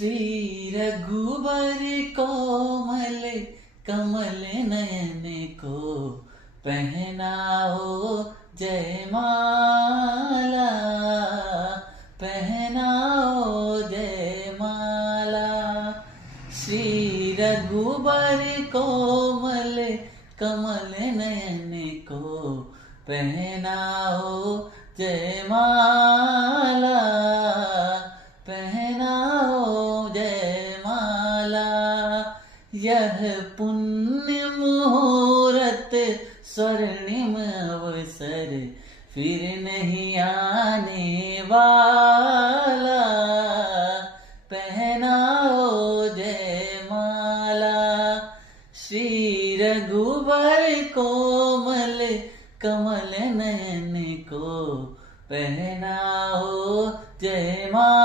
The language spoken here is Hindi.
श्री रघुबर कोमल कमल नयन को पहनाओ जयमाला, पहनाओ जयमाला। श्री रघुबर कोमल कमल नयन को पहनाओ जयमाला, पहनाओ जयमाला। यह पुण्य मुहूर्त स्वर्णिम अवसर फिर नहीं आने वाला, पहनाओ जयमाला। श्री रघुबर कोमल कमल नयन को पहनाओ जयमाला।